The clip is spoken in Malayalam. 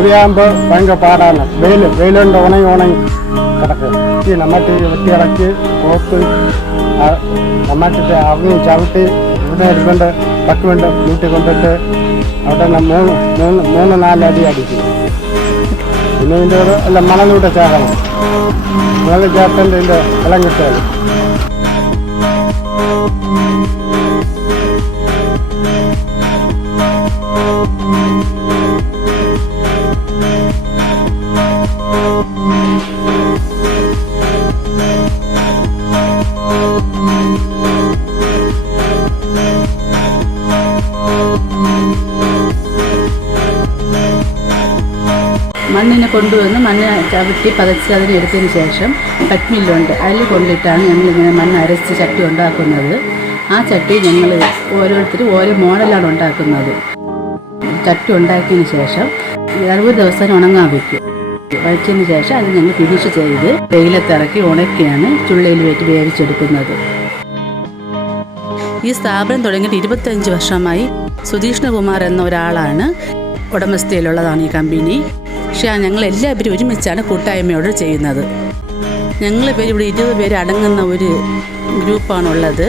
ചെറിയാകുമ്പോൾ ഭയങ്കര പാടാണ്. വെയിലുണ്ട്, ഉണങ്ങി കിടക്കും. ഈ നമ്മട്ടി വെട്ടിയിളക്കി കോപ്പ് നമ്മട്ടിട്ട് അവങ്ങി ചവിട്ടി ഇവിടെ എടുക്കൊണ്ട് 10 മിനിറ്റ് വീട്ടിൽ കൊണ്ടിട്ട് അവിടെ 3-4 അടി അടിക്കും. പിന്നെ ഇതിൻ്റെ അല്ല മണലൂടെ ചേർക്കണം. മണൽ ചേർത്തൻ്റെ ഇതിൻ്റെ വെള്ളം കിട്ടുകയാണ്. മണ്ണിനെ കൊണ്ടുവന്ന് മണ്ണ് ചവിട്ടി പതച്ച് അതിനെടുത്തതിന് ശേഷം കട്ട്മില്ലുണ്ട്, അതിൽ കൊണ്ടിട്ടാണ് ഞങ്ങളിങ്ങനെ മണ്ണ് അരച്ച് ചട്ടി ഉണ്ടാക്കുന്നത്. ആ ചട്ടി ഞങ്ങൾ ഓരോരുത്തരും ഓരോ മോഡലാണ് ഉണ്ടാക്കുന്നത്. ചട്ടി ഉണ്ടാക്കിയതിന് ശേഷം 60 ദിവസം ഉണങ്ങാൻ വയ്ക്കും. വച്ചതിന് ശേഷം അത് ഞങ്ങൾ ഫിനിഷ് ചെയ്ത് വെയിലത്തിറക്കി ഉണക്കിയാണ് ചുള്ളയിൽ വെച്ച് വേവിച്ചെടുക്കുന്നത്. ഈ സ്ഥാപനം തുടങ്ങിയിട്ട് 25 വർഷമായി. സുധീഷ്ണകുമാർ എന്ന ഒരാളാണ് ഉടമസ്ഥയിലുള്ളതാണ് ഈ കമ്പനി. പക്ഷേ ഞങ്ങൾ എല്ലാവരും ഒരുമിച്ചാണ് കൂട്ടായ്മയോട് ചെയ്യുന്നത്. ഞങ്ങളിപ്പോൾ ഇവിടെ 20 പേര് അടങ്ങുന്ന ഒരു ഗ്രൂപ്പാണുള്ളത്.